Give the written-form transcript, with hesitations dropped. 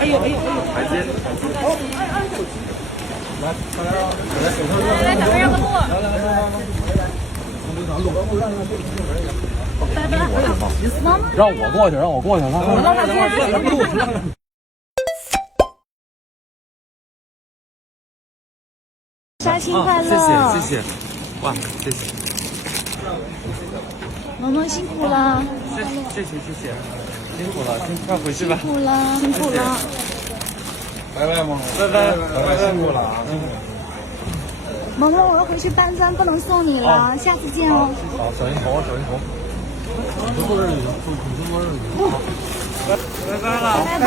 哎呦哎呦，海鲜。来，小妹让个路。拜拜。让我过去，让我过去，杀青快乐！谢谢，哇，谢谢，萌萌辛苦了，谢谢，辛苦了，快回去吧。辛苦了，辛苦了。拜拜，萌萌，拜拜，辛苦了啊！萌萌，我要回去搬砖，不能送你了，下次见哦。好，小心头，小心头。你坐这儿就行，你坐这儿就行。拜拜了，拜拜。